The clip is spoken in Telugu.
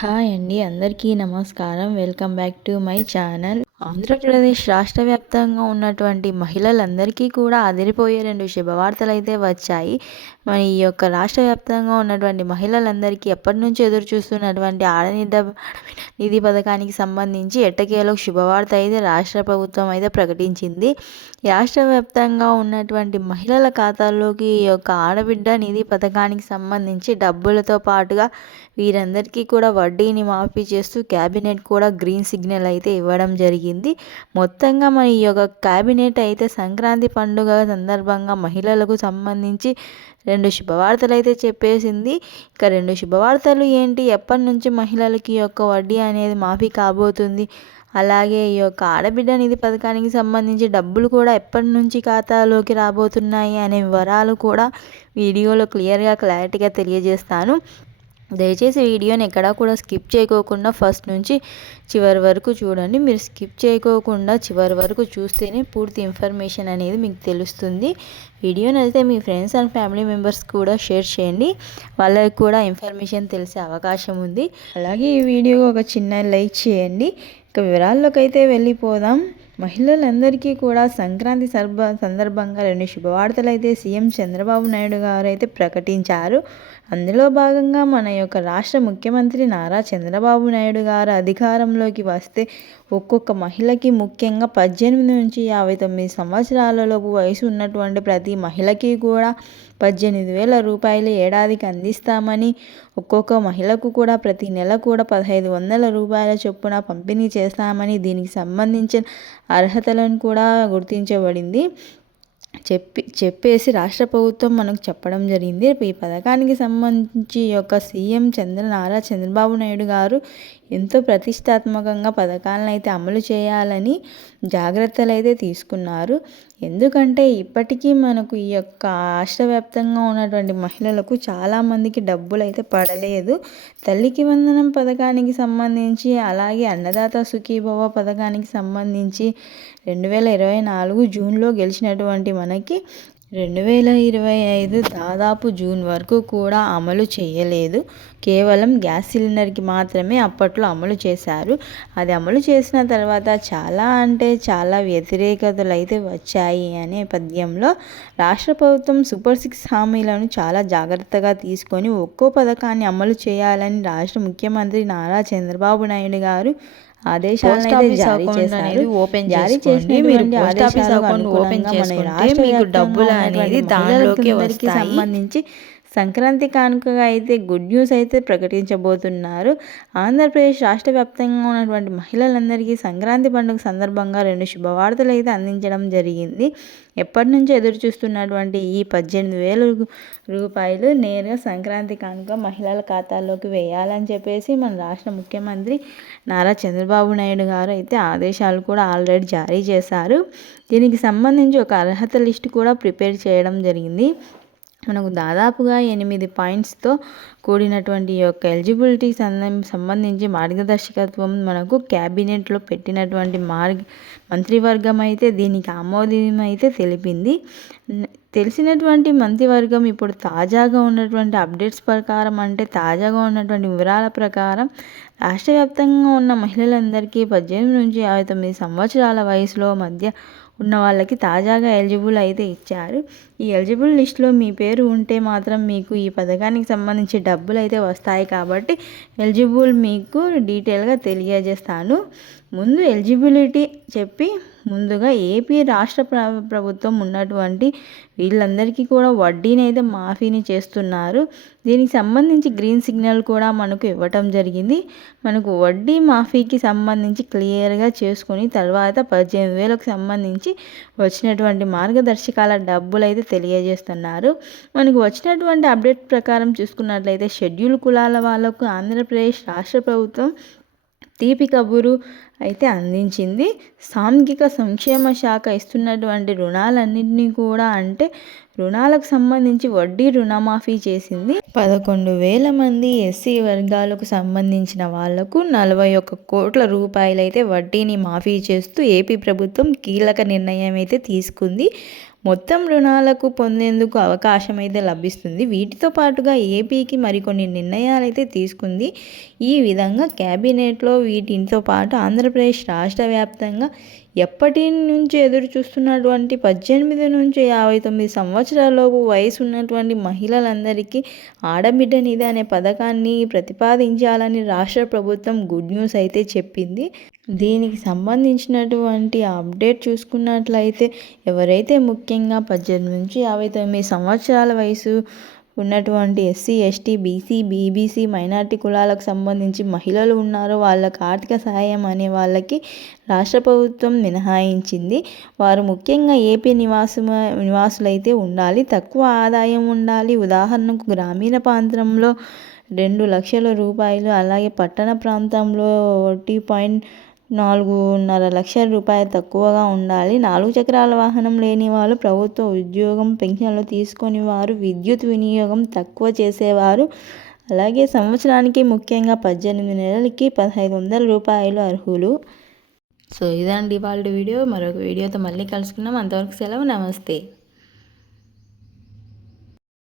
హాయ్ అండి అందరికీ నమస్కారం. Welcome back to my channel. Andhra Pradesh రాష్ట్ర వ్యాప్తంగా ఉన్నటువంటి మహిళలందరికీ కూడా అదిరిపోయే రెండు శుభవార్తలు అయితే వచ్చాయి. మన ఈ యొక్క రాష్ట్ర వ్యాప్తంగా ఉన్నటువంటి మహిళలందరికీ ఎప్పటి నుంచి ఎదురు చూస్తున్నటువంటి ఆడనిద్ద నిధి పథకానికి సంబంధించి ఎట్టకేలో శుభవార్త అయితే రాష్ట్ర ప్రభుత్వం అయితే ప్రకటించింది. రాష్ట్ర వ్యాప్తంగా ఉన్నటువంటి మహిళల ఖాతాల్లోకి ఈ యొక్క ఆడబిడ్డ నిధి పథకానికి సంబంధించి డబ్బులతో పాటుగా వీరందరికీ కూడా వడ్డీని మాఫీ చేస్తూ క్యాబినెట్ కూడా గ్రీన్ సిగ్నల్ అయితే ఇవ్వడం జరిగింది. మొత్తంగా మన ఈ యొక్క క్యాబినెట్ అయితే సంక్రాంతి పండుగ సందర్భంగా మహిళలకు సంబంధించి రెండు శుభవార్తలు అయితే చెప్పేసింది. ఇక రెండు శుభవార్తలు ఏంటి? ఎప్పటి నుంచి మహిళలకి యొక్క వడ్డీ అనేది మాఫీ కాబోతుంది? అలాగే ఈ యొక్క ఆడబిడ్డ నిధి పథకానికి సంబంధించి డబ్బులు కూడా ఎప్పటి నుంచి ఖాతాలోకి రాబోతున్నాయి అనే వివరాలు కూడా వీడియోలో క్లియర్గా క్లారిటీగా తెలియజేస్తాను. దయచేసి వీడియోని ఎక్కడా కూడా స్కిప్ చేయకోకుండా ఫస్ట్ నుంచి చివరి వరకు చూడండి. మీరు స్కిప్ చేయకోకుండా చివరి వరకు చూస్తేనే పూర్తి ఇన్ఫర్మేషన్ అనేది మీకు తెలుస్తుంది. వీడియోని అయితే మీ ఫ్రెండ్స్ అండ్ ఫ్యామిలీ మెంబర్స్ కూడా షేర్ చేయండి. వాళ్ళకి కూడా ఇన్ఫర్మేషన్ తెలిసే అవకాశం ఉంది. అలాగే ఈ వీడియో ఒక చిన్న లైక్ చేయండి. ఇక వివరాల్లోకి అయితే వెళ్ళిపోదాం. మహిళలందరికీ కూడా సంక్రాంతి సర్భ సందర్భంగా రెండు శుభవార్తలు అయితే సీఎం చంద్రబాబు నాయుడు గారు అయితే ప్రకటించారు. అందులో భాగంగా మన యొక్క రాష్ట్ర ముఖ్యమంత్రి నారా చంద్రబాబు నాయుడు గారు అధికారంలోకి వస్తే ఒక్కొక్క మహిళకి ముఖ్యంగా పద్దెనిమిది నుంచి యాభై తొమ్మిది సంవత్సరాలలోపు వయసు ఉన్నటువంటి ప్రతి మహిళకి కూడా పద్దెనిమిది వేల రూపాయలు ఏడాదికి అందిస్తామని ఒక్కొక్క మహిళకు కూడా ప్రతి నెల కూడా పదహైదు వందల రూపాయల చొప్పున పంపిణీ చేస్తామని దీనికి సంబంధించిన అర్హతలను కూడా గుర్తించబడింది. చెప్పి చెప్పేసి రాష్ట్ర ప్రభుత్వం మనకు చెప్పడం జరిగింది. ఈ పథకానికి సంబంధించి యొక్క సీఎం చంద్ర నారా చంద్రబాబు నాయుడు గారు ఎంతో ప్రతిష్టాత్మకంగా పథకాలను అయితే అమలు చేయాలని జాగ్రత్తలు అయితే తీసుకున్నారు. ఎందుకంటే ఇప్పటికీ మనకు ఈ యొక్క రాష్ట్ర వ్యాప్తంగా ఉన్నటువంటి మహిళలకు చాలామందికి డబ్బులు అయితే పడలేదు. తల్లికి వందనం పథకానికి సంబంధించి అలాగే అన్నదాత సుఖీభవ పథకానికి సంబంధించి రెండు వేల ఇరవై నాలుగు జూన్లో గెలిచినటువంటి మనకి రెండు వేల ఇరవై ఐదు దాదాపు జూన్ వరకు కూడా అమలు చేయలేదు. కేవలం గ్యాస్ సిలిండర్కి మాత్రమే అప్పట్లో అమలు చేశారు. అది అమలు చేసిన తర్వాత చాలా అంటే చాలా వ్యతిరేకతలు అయితే వచ్చాయి అనే పద్యంలో రాష్ట్ర ప్రభుత్వం సూపర్ సిక్స్ హామీలను చాలా జాగ్రత్తగా తీసుకొని ఒక్కో పథకాన్ని అమలు చేయాలని రాష్ట్ర ముఖ్యమంత్రి నారా చంద్రబాబు నాయుడు గారు ఆదేశాలను అయితే జారీ చేశారు ఓపెన్ జారీ. చేసిన మీరు పోస్ట్ ఆఫీస్ అకౌంట్ ఓపెన్ చేసుకుంటే మీకు డబ్బులు అనేది దానిలోకే. సంబంధించి సంక్రాంతి కానుకగా అయితే గుడ్ న్యూస్ అయితే ప్రకటించబోతున్నారు. ఆంధ్రప్రదేశ్ రాష్ట్ర వ్యాప్తంగా ఉన్నటువంటి మహిళలందరికీ సంక్రాంతి పండుగ సందర్భంగా రెండు శుభవార్తలు అయితే అందించడం జరిగింది. ఎప్పటి నుంచో ఎదురు చూస్తున్నటువంటి ఈ పద్దెనిమిది వేల రూపాయలు నేరుగా సంక్రాంతి కానుక మహిళల ఖాతాల్లోకి వేయాలని చెప్పేసి మన రాష్ట్ర ముఖ్యమంత్రి నారా చంద్రబాబు నాయుడు గారు అయితే ఆదేశాలు కూడా ఆల్రెడీ జారీ చేశారు. దీనికి సంబంధించి ఒక అర్హత లిస్ట్ కూడా ప్రిపేర్ చేయడం జరిగింది. మనకు దాదాపుగా ఎనిమిది పాయింట్స్తో కూడినటువంటి ఈ యొక్క ఎలిజిబిలిటీ సంబంధించి మార్గదర్శకత్వం మనకు క్యాబినెట్లో పెట్టినటువంటి మార్గ మంత్రివర్గం అయితే దీనికి ఆమోదం అయితే తెలిపింది తెలిసినటువంటి మంత్రివర్గం ఇప్పుడు తాజాగా ఉన్నటువంటి అప్డేట్స్ ప్రకారం అంటే తాజాగా ఉన్నటువంటి వివరాల ప్రకారం రాష్ట్ర వ్యాప్తంగా ఉన్న మహిళలందరికీ పద్దెనిమిది నుంచి యాభై తొమ్మిది సంవత్సరాల వయసులో మధ్య ఉన్న వాళ్ళకి తాజాగా ఎలిజిబుల్ అయితే ఇచ్చారు. ఈ ఎలిజిబుల్ లిస్ట్లో మీ పేరు ఉంటే మాత్రం మీకు ఈ పథకానికి సంబంధించి డబ్బులు అయితే వస్తాయి కాబట్టి ఎలిజిబుల్ మీకు డీటెయిల్గా తెలియజేస్తాను. ముందు ఎలిజిబిలిటీ చెప్పి ముందుగా ఏపీ రాష్ట్ర ప్రభుత్వం ఉన్నటువంటి వీళ్ళందరికీ కూడా వడ్డీని అయితే మాఫీని చేస్తున్నారు. దీనికి సంబంధించి గ్రీన్ సిగ్నల్ కూడా మనకు ఇవ్వటం జరిగింది. మనకు వడ్డీ మాఫీకి సంబంధించి క్లియర్గా చేసుకొని తర్వాత పద్దెనిమిది వేలకు సంబంధించి వచ్చినటువంటి మార్గదర్శకాల డబ్బులు అయితే తెలియజేస్తున్నారు. మనకు వచ్చినటువంటి అప్డేట్ ప్రకారం చూసుకున్నట్లయితే షెడ్యూల్ కులాల వాళ్ళకు ఆంధ్రప్రదేశ్ రాష్ట్ర ప్రభుత్వం తీపి కబురు అయితే అందించింది. సాంఘిక సంక్షేమ శాఖ ఇస్తున్నటువంటి రుణాలన్నింటినీ కూడా అంటే రుణాలకు సంబంధించి వడ్డీ రుణమాఫీ చేసింది. పదకొండు వేల మంది ఎస్సీ వర్గాలకు సంబంధించిన వాళ్ళకు నలభై ఒక్క కోట్ల రూపాయలైతే వడ్డీని మాఫీ చేస్తూ ఏపీ ప్రభుత్వం కీలక నిర్ణయం అయితే తీసుకుంది. మొత్తం రుణాలకు పొందేందుకు అవకాశం అయితే లభిస్తుంది. వీటితో పాటుగా ఏపీకి మరికొన్ని నిర్ణయాలు అయితే తీసుకుంది. ఈ విధంగా క్యాబినెట్లో వీటితో పాటు ఆంధ్రప్రదేశ్ రాష్ట్ర వ్యాప్తంగా ఎప్పటి నుంచి ఎదురు చూస్తున్నటువంటి పద్దెనిమిది నుంచి యాభై తొమ్మిది సంవత్సరాలలోపు వయసు ఉన్నటువంటి మహిళలందరికీ ఆడబిడ్డ నిధి అనే పథకాన్ని ప్రతిపాదించాలని రాష్ట్ర ప్రభుత్వం గుడ్ న్యూస్ అయితే చెప్పింది. దీనికి సంబంధించినటువంటి అప్డేట్ చూసుకున్నట్లయితే ఎవరైతే ముఖ్యంగా పద్దెనిమిది నుంచి యాభై తొమ్మిది సంవత్సరాల వయసు ఉన్నటువంటి SC ST BC BBC minority కులాలకు సంబంధించి మహిళలు ఉన్నారో వాళ్ళకు ఆర్థిక సహాయం అనే వాళ్ళకి రాష్ట్ర ప్రభుత్వం మినహాయించింది. వారు ముఖ్యంగా ఏపీ నివాసు నివాసులైతే ఉండాలి తక్కువ ఆదాయం ఉండాలి. ఉదాహరణకు గ్రామీణ ప్రాంతంలో రెండు లక్షల రూపాయలు అలాగే పట్టణ ప్రాంతంలో ఒకటి పాయింట్ నాలుగున్నర లక్షల రూపాయలు తక్కువగా ఉండాలి. నాలుగు చక్రాల వాహనం లేని వాళ్ళు ప్రభుత్వ ఉద్యోగం పెన్షన్లు తీసుకొని వారు విద్యుత్ వినియోగం తక్కువ చేసేవారు. అలాగే సంవత్సరానికి ముఖ్యంగా పద్దెనిమిది నెలలకి పదహైదు వందల రూపాయలు అర్హులు. సో ఇదండి వాళ్ళ వీడియో. మరొక వీడియోతో మళ్ళీ కలుసుకుందాం. అంతవరకు సెలవు. నమస్తే.